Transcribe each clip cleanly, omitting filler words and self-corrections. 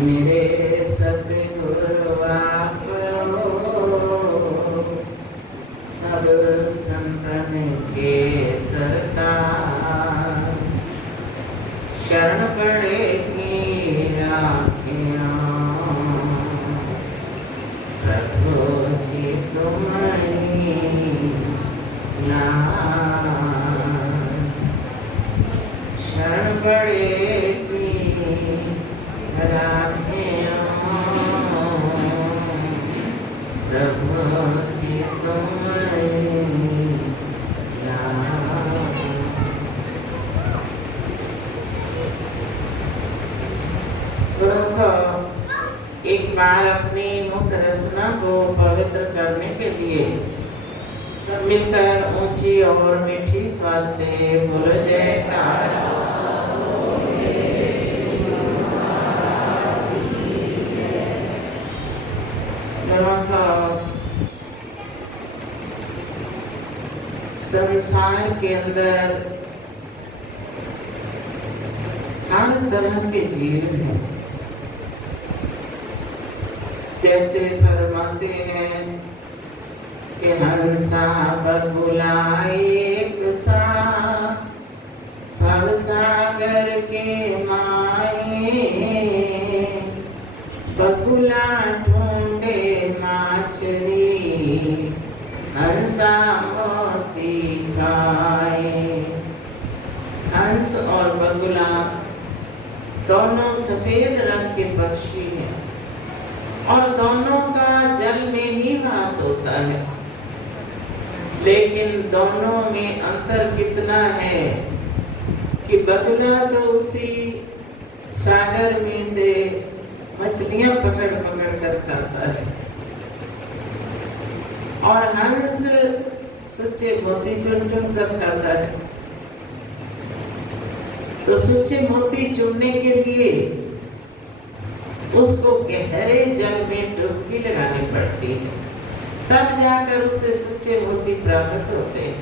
मेरे सतगुरु आप सब संतन के सरताज, शरण पड़ेगी राखियाँ प्रभु जी तुम्हारी लाज, शरण पड़ेगी राखियाँ प्रभु जी तुम्हारी लाज। एक बार अपनी मुख रचना को पवित्र करने के लिए सब मिलकर ऊंची और मीठी स्वर से बोलो जयकारा। संसार के अंदर हर तरह के जीव हैं। जैसे फरमाते हैं कि हंसा बगुला एक सा भव सागर के माए, बगुला ढूंढे माछली हंसा मोती खाए। हंस और बगुला दोनों सफेद रंग के पक्षी हैं और दोनों का जल में ही वास होता है, लेकिन दोनों में अंतर कितना है कि बगुला तो उसी सागर में से मछलियां पकड़ पकड़ कर खाता है और हंस सुच्चे मोती चुन चुन कर खाता है। तो सुच्चे मोती चुनने के लिए उसको गहरे जल में डुबकी लगानी पड़ती है, तब जाकर उसे सुच्चे मोती प्राप्त होते हैं।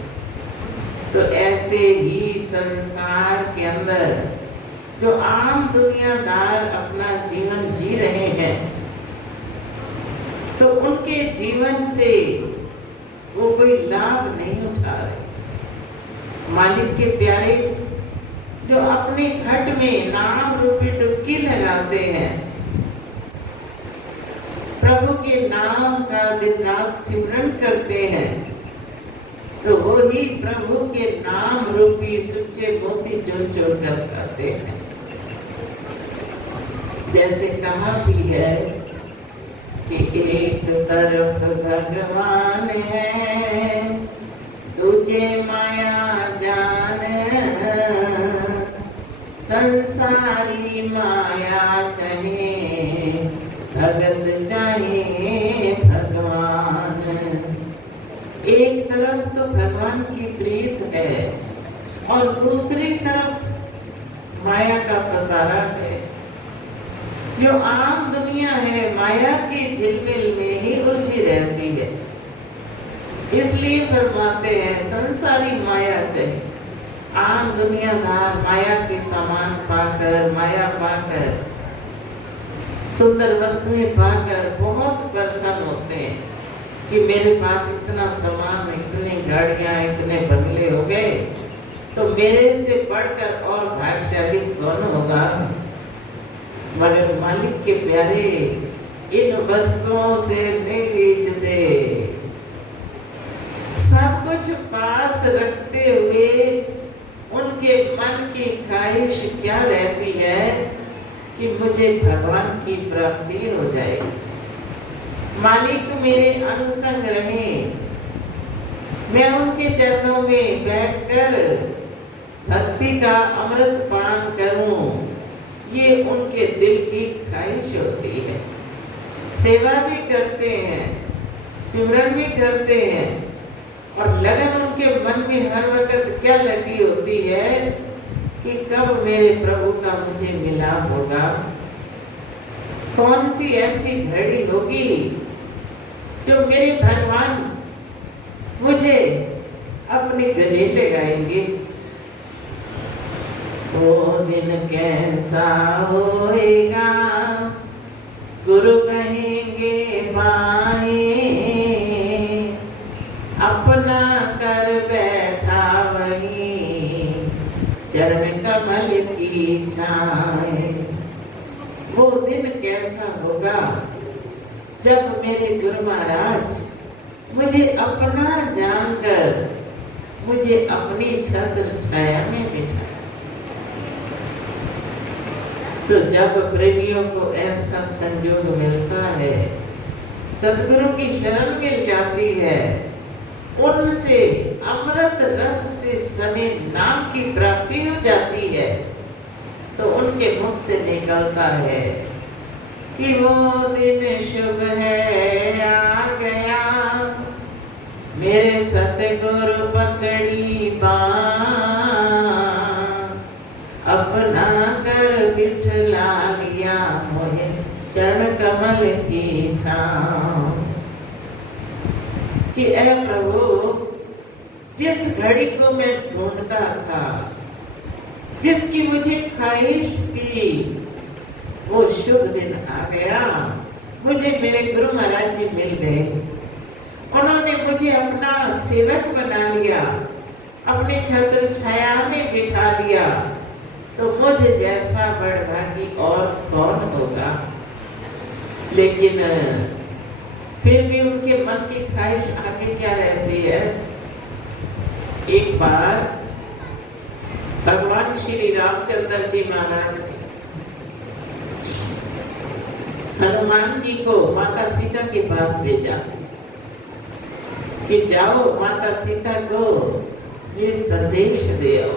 तो ऐसे ही संसार के अंदर जो आम दुनियादार अपना जीवन जी रहे हैं, तो उनके जीवन से वो कोई लाभ नहीं उठा रहे। मालिक के प्यारे जो अपने घट में नाम रूपी डुबकी लगाते हैं, प्रभु के नाम का दिन रात सिमरन करते हैं, तो वो ही प्रभु के नाम रूपी सुच्चे मोती चुन चुन कर खाते हैं। जैसे कहा भी है कि एक तरफ भगवान है, दूजे माया जान, संसारी माया चाहे भगत चाहे भगवान। एक तरफ तो भगवान की प्रीत है और दूसरी तरफ माया का पसारा है। जो आम दुनिया है माया की झिलमिल में ही उलझी रहती है, इसलिए फरमाते हैं संसारी माया चाहिए। आम दुनियादार माया के सामान पाकर, माया पाकर, सुंदर वस्तुएं पाकर बहुत प्रसन्न होते हैं कि मेरे पास इतना सामान, इतनी गाड़ियां, इतने बंगले हो गए, तो मेरे से बढ़कर और भाग्यशाली कौन होगा। मगर मालिक के प्यारे इन वस्तुओं से नहीं रीझते। सब कुछ पास रखते हुए उनके मन की ख्वाहिश क्या रहती है कि मुझे भगवान की प्राप्ति हो जाए, मालिक मेरे अंग संग रहे, मैं उनके चरणों में बैठकर भक्ति का अमृत पान करूं, ये उनके दिल की ख्वाहिश होती है। सेवा भी करते हैं, सिमरन भी करते हैं, और लगन उनके मन में हर वक्त क्या लगी होती है कि कब मेरे प्रभु का मुझे मिलाप होगा। कौन सी ऐसी घड़ी होगी जो मेरे भगवान मुझे अपने गले लगाएंगे। वो दिन कैसा होएगा, गुरु कहेंगे माए, अपना कर बैठा वहीं चरण कमल की छाए। वो दिन कैसा होगा जब मेरे गुरु महाराज मुझे अपना जानकर मुझे अपनी छत्र छाया में बिठाया। तो जब प्रेमियों को ऐसा संयोग मिलता है, सदगुरु की शरण मिल जाती है, उनसे अमृत रस से सने नाम की प्राप्ति हो जाती है, तो उनके मुख से निकलता है कि वो दिन शुभ है आ गया, मेरे सतगुरु पकड़ी बाँह, अपना कर बिठला लिया मोहे चरण कमल की छाँव। कि ऐ प्रभु, जिस घड़ी को मैं ढूंढता था, जिसकी मुझे ख्वाहिश थी, वो शुभ दिन आ गया। मुझे मेरे गुरु महाराज जी मिल गए, उन्होंने मुझे अपना सेवक बना लिया, अपने छत्र छाया में बिठा लिया। तो मुझे जैसा बड़भागी और कौन होगा। लेकिन फिर भी उनके मन की ख्वाहिश आगे क्या रहती है। एक बार भगवान श्री रामचंद्र जी महाराज हनुमान जी को माता सीता के पास भेजा कि जाओ माता सीता को ये संदेश दे आओ।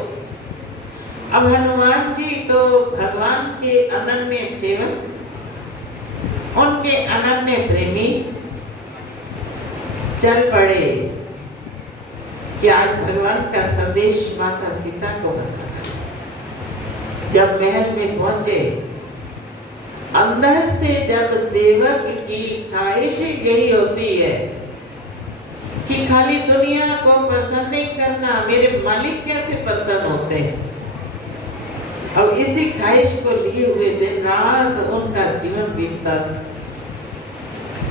अब हनुमान जी तो भगवान के अनन्य सेवक, उनके अनन्य प्रेमी, चल पड़े कि आज भगवान का संदेश माता सीता को बताना। जब महल में पहुंचे, अंदर से जब सेवक की ख्वाहिश यही होती है कि खाली दुनिया को प्रसन्न नहीं करना, मेरे मालिक कैसे प्रसन्न होते हैं। अब इसी ख्वाहिश को लिए हुए दिन रात उनका जीवन बीतता।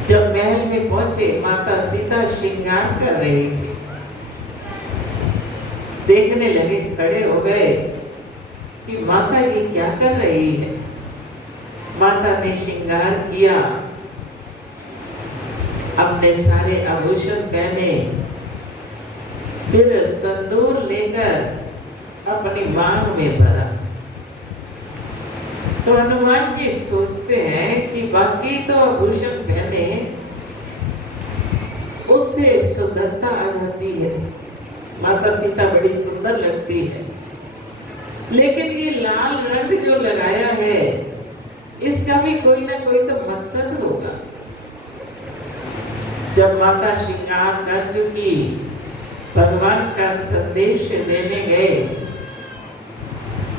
जब महल में पहुंचे, माता सीता श्रृंगार कर रही थी। देखने लगे, खड़े हो गए कि माता ये क्या कर रही है। माता ने श्रृंगार किया, अपने सारे आभूषण पहने, फिर संदूर लेकर अपनी मांग में भरा। तो हनुमान जी सोचते हैं कि बाकी तो आभूषण पहने, उससे सुंदरता आ जाती है, माता सीता बड़ी सुंदर लगती है। लेकिन ये लाल रंग जो लगाया है, इसका भी कोई ना कोई तो मकसद होगा। जब माता श्रृंगार कर चुकी, भगवान का संदेश देने गए,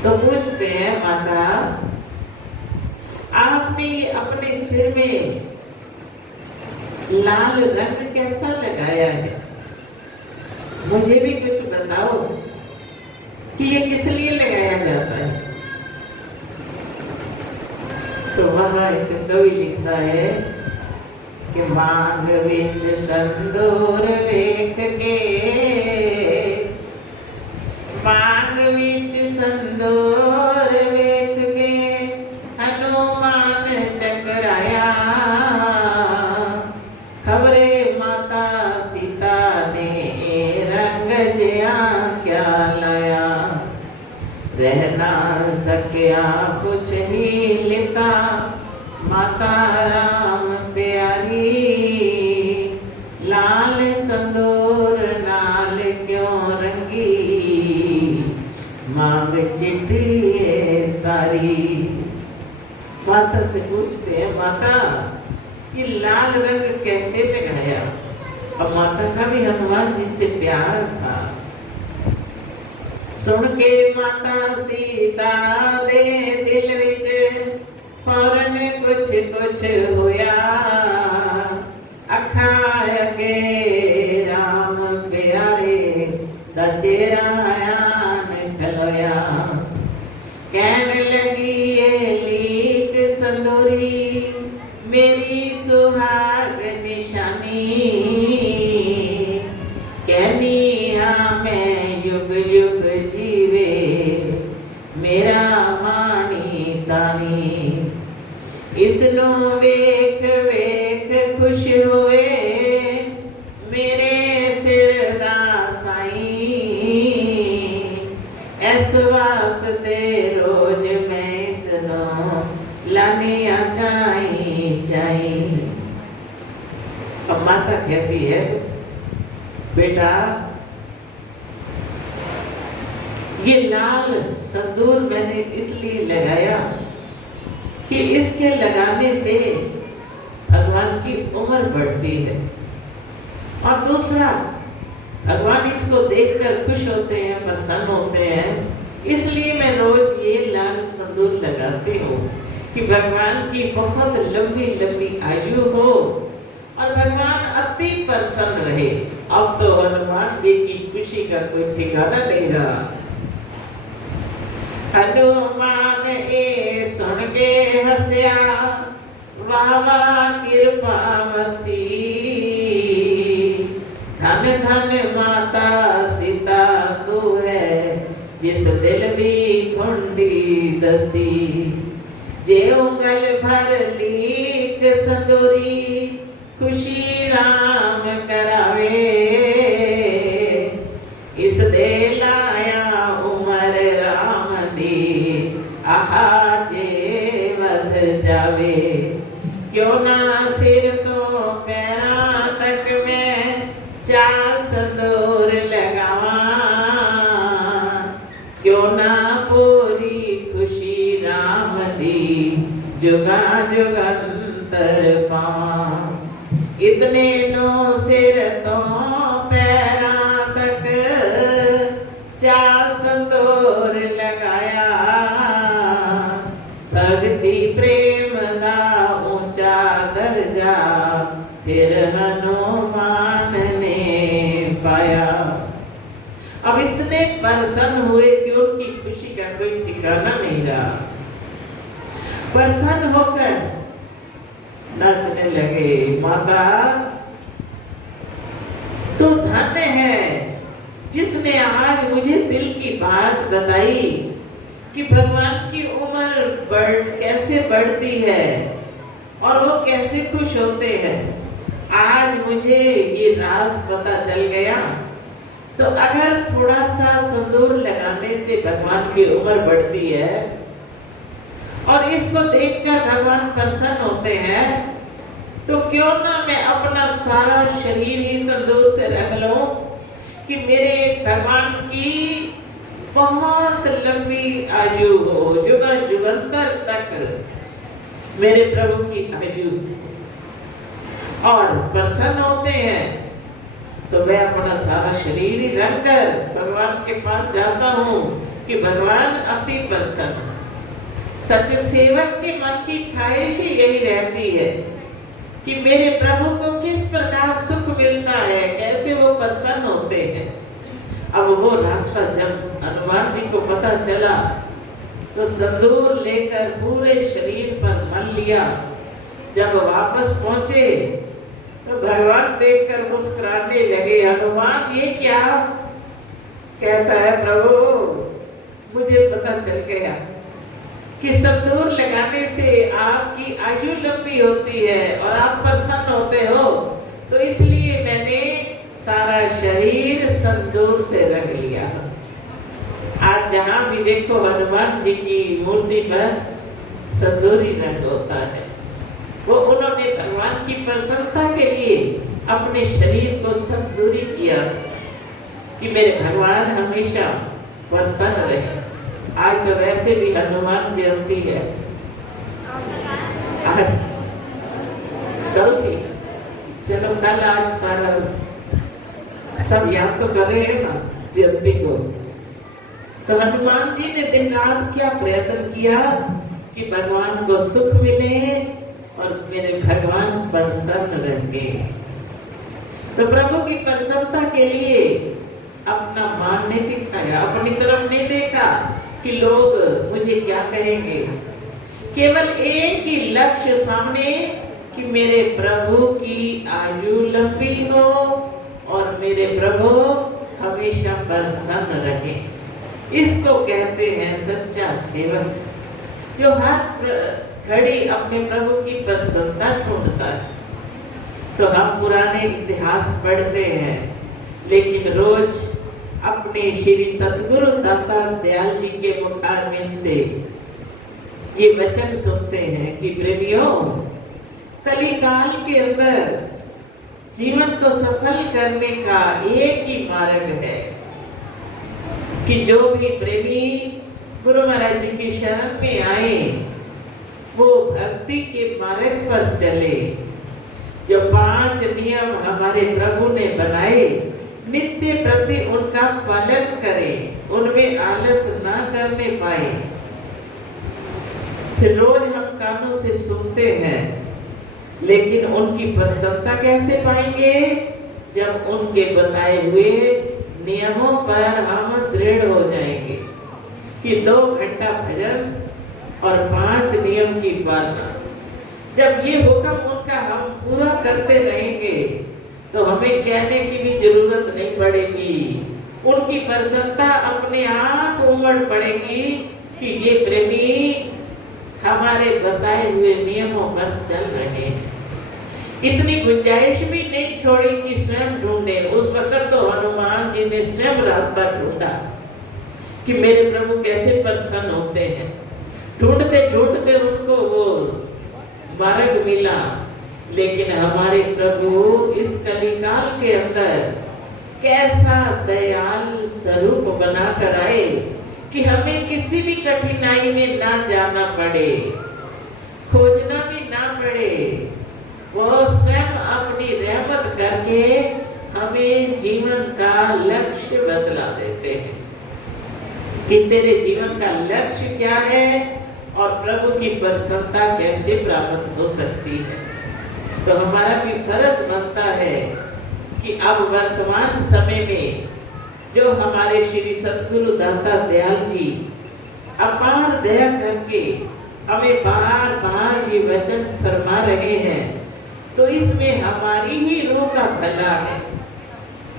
तो पूछते हैं माता, आपने अपने सिर में लाल रंग कैसा लगाया है, मुझे भी कुछ बताओ कि ये किस लिए लगाया जाता है। तो वहां एक कवि लिखता है कि मांग विच संदूर वेख के, मांग विच संदूर वेख के हनुमान चकराया, खबरे माता सीता ने रंग जिया क्या लाया, रहना सकिया कुछ ही लिता माता राम प्यारी, लाल संदूर लाल क्यों रंगी, मांग चिट्ठी सारी। माता से पूछते हैं, माता ये लाल रंग कैसे लगाया? अब माता का भी हनुमान जी से प्यार था। सुन के माता सीता दे दिल विच फौरन कुछ कुछ होया, अखा अगे राम प्यारे दा चेहरा आन खलोया। कहने लगी ये लीक संदूरी मेरी सुहाग निशानी, कहनी हाँ मैं युग युग जीवे मेरा मानी तानी। इसनू वेख वेख खुश होए मेरे सिर दा साईं, इस वास्ते रोज मैं इसनू लानिया चाई चाई। अब माता कहती है, बेटा ये लाल संदूर मैंने इसलिए लगाया कि इसके लगाने से भगवान की उम्र बढ़ती है, और दूसरा भगवान इसको देखकर खुश होते हैं, प्रसन्न होते हैं। इसलिए मैं रोज ये लाल संदूर लगाती हूँ कि भगवान की बहुत लंबी लंबी आयु हो और भगवान अति प्रसन्न रहे। अब तो हनुमान जी की खुशी का कोई ठिकाना नहीं रहा। हनुमान ए सुन के हंसया, वाह वाह कृपा वसी, धन धन माता सीता तू है जिस दिल दी खुंडी दसी। जे उंगल भर लीक संदूरी खुशी राम करावे, इस दे लाया उमर राम दी आहा जे वध जावे। क्यों ना सिर तो पैरा तक में चा संदूर लगावा, क्यों ना पूरी खुशी राम दी जुगा जुगंतर पावा। इतने नो सिर तो पैरा तक चा संदूर लगाया, भक्ति प्रेम दा ऊंचा दर्जा फिर हनुमान ने पाया। अब इतने प्रसन्न हुए कि उनकी खुशी का कोई ठिकाना नहीं रहा। प्रसन्न होकर नाचने लगे। माता तो धन्य है जिसने आज मुझे दिल की बात बताई कि भगवान की उम्र कैसे बढ़ती है और वो कैसे खुश होते हैं। आज मुझे ये राज पता चल गया। तो अगर थोड़ा सा सिंदूर लगाने से भगवान की उम्र बढ़ती है और इसको देखकर भगवान प्रसन्न होते हैं, तो क्यों ना मैं अपना सारा शरीर ही सिंदूर से रंग लूं कि मेरे भगवान की बहुत लंबी आयु हो, जुगा जुगंतर तक मेरे प्रभु की आयु। और प्रसन्न होते हैं तो मैं अपना सारा शरीर ही रंग कर भगवान के पास जाता हूँ कि भगवान अति प्रसन्न। सच सेवक के मन की ख्वाहिश ही यही रहती है कि मेरे प्रभु को किस प्रकार सुख मिलता है, कैसे वो प्रसन्न होते हैं। अब वो रास्ता जब हनुमान जी को पता चला तो सिंदूर लेकर पूरे शरीर पर मल लिया। जब वापस पहुंचे तो भगवान देखकर मुस्कुराने लगे। हनुमान ये क्या? कहता है प्रभु मुझे पता चल गया कि सिंदूर लगाने से आपकी आयु लंबी होती है और आप प्रसन्न होते हो, तो इसलिए मैंने सारा शरीर सिंदूर से रंग लिया। आज जहां भी देखो हनुमान जी की मूर्ति पर सिंदूरी रंग होता है। वो उन्होंने भगवान की प्रसन्नता के लिए अपने शरीर को सिंदूरी किया कि मेरे भगवान हमेशा प्रसन्न रहे। आज तो वैसे भी हनुमान जयंती है। आज कल थी, चलो कल आज सारा सब याद तो कर रहे हैं ना जयंती को। तो हनुमान जी ने दिन रात क्या प्रयत्न किया कि भगवान को सुख मिले और मेरे भगवान प्रसन्न रहे। तो प्रभु की प्रसन्नता के लिए अपना मान नहीं दिखाया, अपनी तरफ नहीं देखा कि लोग मुझे क्या कहेंगे। केवल एक ही लक्ष्य सामने कि मेरे प्रभु की आयु लंबी हो और मेरे प्रभु हमेशा प्रसन्न रहे। इसको कहते हैं सच्चा सेवक, जो हर घड़ी अपने प्रभु की प्रसन्नता ढूंढता है। तो हम पुराने इतिहास पढ़ते हैं, लेकिन रोज अपने श्री सतगुरु दाता दयाल जी के मुखारबिंद से ये वचन सुनते हैं कि प्रेमियों, कलिकाल के अंदर जीवन को सफल करने का एक ही मार्ग है कि जो भी प्रेमी गुरु महाराज जी की शरण में आए वो भक्ति के मार्ग पर चले। जो 5 नियम हमारे प्रभु ने बनाए, नित्य प्रति उनका पालन करें, उनमें आलस ना करने पाए। फिर रोज हम कानों से सुनते हैं, लेकिन उनकी प्रसन्नता कैसे पाएंगे? जब उनके बताए हुए नियमों पर हम दृढ़ हो जाएंगे कि 2 घंटा भजन और 5 नियम की पालना। जब ये हुक्म उनका हम पूरा करते रहेंगे तो हमें कहने की भी जरूरत नहीं पड़ेगी। उनकी प्रसन्नता अपने आप उमड़ पड़ेगी कि ये प्रेमी हमारे बताए हुए नियमों पर चल रहे हैं। इतनी गुंजाइश भी नहीं छोड़ी कि स्वयं ढूंढे। उस वक्त तो हनुमान जी ने स्वयं रास्ता ढूंढा कि मेरे प्रभु कैसे प्रसन्न होते हैं। ढूंढते ढूंढते उनको वो मार्ग मिला। लेकिन हमारे प्रभु इस कलिकाल के अंदर कैसा दयाल स्वरूप बनाकर आए कि हमें किसी भी कठिनाई में ना जाना पड़े, खोजना भी ना पड़े। वो स्वयं अपनी रहमत करके हमें जीवन का लक्ष्य बतला देते हैं कि तेरे जीवन का लक्ष्य क्या है और प्रभु की प्रसन्नता कैसे प्राप्त हो सकती है। तो हमारा भी फर्ज बनता है कि अब वर्तमान समय में जो हमारे श्री सतगुरु दाता दयाल जी अपार दया करके हमें बार बार ये वचन फरमा रहे हैं, तो इसमें हमारी ही रूह का भला है।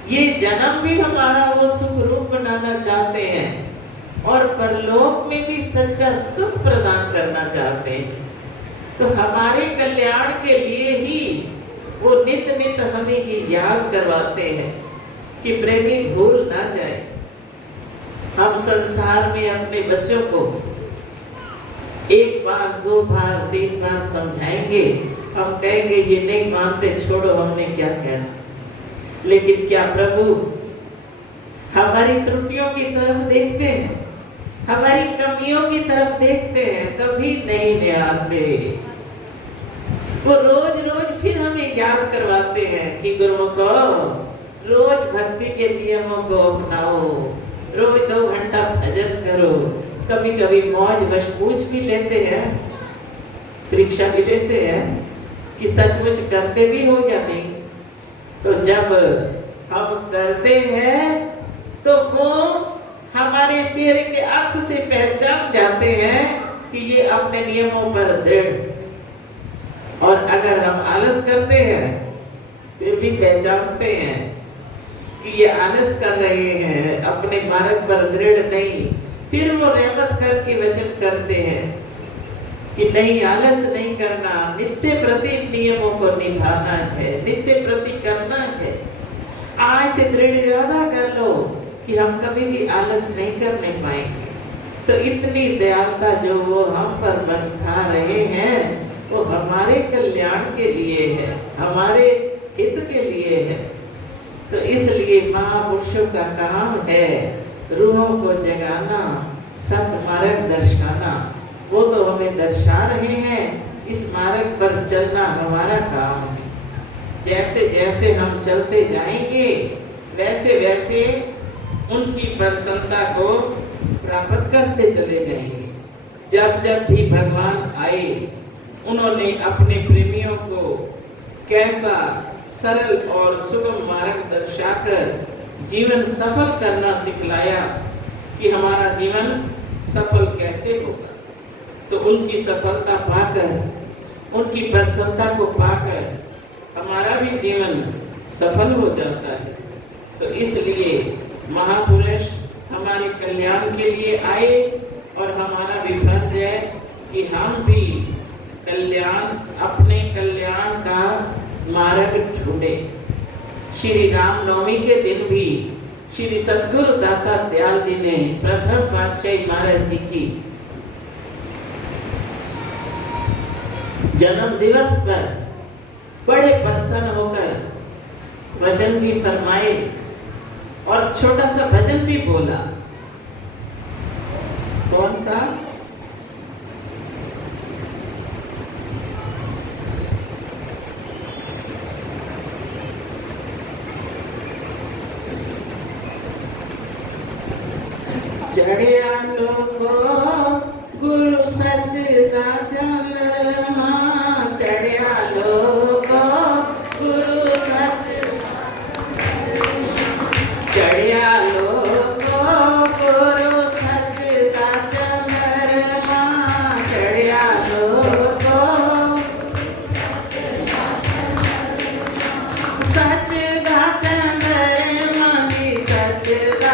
ये जन्म भी हमारा वो सुख रूप बनाना चाहते हैं और परलोक में भी सच्चा सुख प्रदान करना चाहते हैं। तो हमारे कल्याण के लिए ही वो नित नित हमें ये याद करवाते हैं कि प्रेमी भूल ना जाए। हम संसार में अपने बच्चों को 1 बार 2 बार 3 बार समझाएंगे, हम कहेंगे ये नहीं मानते, छोड़ो, हमने क्या कहना। लेकिन क्या प्रभु हमारी त्रुटियों की तरफ देखते हैं, हमारी कमियों की तरफ देखते हैं? कभी नहीं निहारते। वो रोज रोज फिर हमें याद करवाते हैं कि गुरुओं को रोज भक्ति के नियमों को अपनाओ, रोज 2 घंटा भजन करो। कभी कभी मौज बस पूछ भी लेते हैं, परीक्षा भी लेते हैं कि सचमुच करते भी हो या नहीं। तो जब हम करते हैं तो वो हमारे चेहरे के अक्ष से पहचान जाते हैं कि ये अपने नियमों पर दृढ़। और अगर हम आलस करते हैं फिर भी पहचानते हैं कि ये आलस कर रहे हैं, अपने मार्ग पर दृढ़ नहीं। फिर वो रहमत करके वचन करते हैं कि नहीं, आलस नहीं करना, नित्य प्रति नियमों को निभाना है, नित्य प्रति करना है। आज से दृढ़ इरादा कर लो कि हम कभी भी आलस नहीं करने पाएंगे। तो इतनी दयालुता जो वो हम पर बरसा रहे हैं वो हमारे कल्याण के लिए है, हमारे हित के लिए है। तो इसलिए महापुरुषों का काम है रूहों को जगाना, सत मार्ग दर्शाना। वो तो हमें दर्शा रहे हैं इस मार्ग पर चलना हमारा काम है। जैसे जैसे हम चलते जाएंगे वैसे वैसे उनकी प्रसन्नता को प्राप्त करते चले जाएंगे। जब जब भी भगवान आए उन्होंने अपने प्रेमियों को कैसा सरल और सुगम मार्ग दर्शाकर जीवन सफल करना सिखलाया कि हमारा जीवन सफल कैसे होगा। तो उनकी सफलता पाकर, उनकी प्रसन्नता को पाकर हमारा भी जीवन सफल हो जाता है। तो इसलिए महापुरुष हमारे कल्याण के लिए आए और हमारा भी फर्ज है कि हम भी अपने कल्याण का मार्ग ढूंढे। श्री रामनवमी के दिन भी श्री सद्गुरु दाता दयाल जी ने प्रथम पातशाही महाराज जी की जन्म दिवस पर बड़े प्रसन्न होकर वचन भी फरमाए और छोटा सा भजन भी बोला। कौन सा? चढ़िया लोको गुरु सचदा चंद्रमा, चढ़िया लोको गुरु सच, चढ़िया लोको गुरु सचदा चंद्रमा, चढ़िया लोको सचदा चंद्रमा, सचदा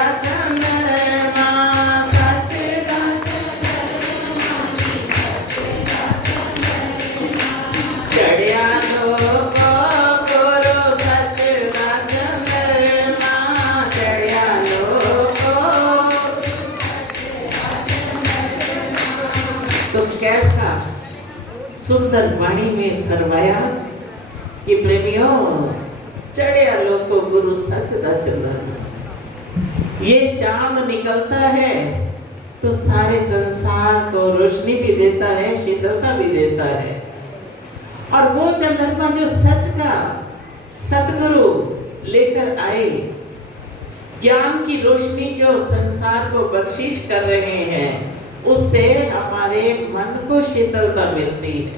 कैसा सुंदर वाणी में फरमाया कि प्रेमियों चढ़िया लोको गुरु सचदा चंद्रमा। ये चांद निकलता है तो सारे संसार को रोशनी भी देता है, शीतलता भी देता है। और वो चंद्रमा जो सच का सतगुरु लेकर आए, ज्ञान की रोशनी जो संसार को बख्शिश कर रहे हैं, उससे हमारे मन को शीतलता मिलती है।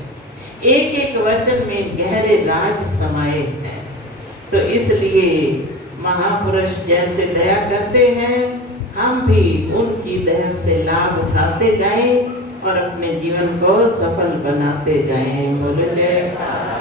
एक एक वचन में गहरे राज समाये हैं। तो इसलिए महापुरुष जैसे दया करते हैं, हम भी उनकी दया से लाभ उठाते जाएं और अपने जीवन को सफल बनाते जाएं। बोलो जय।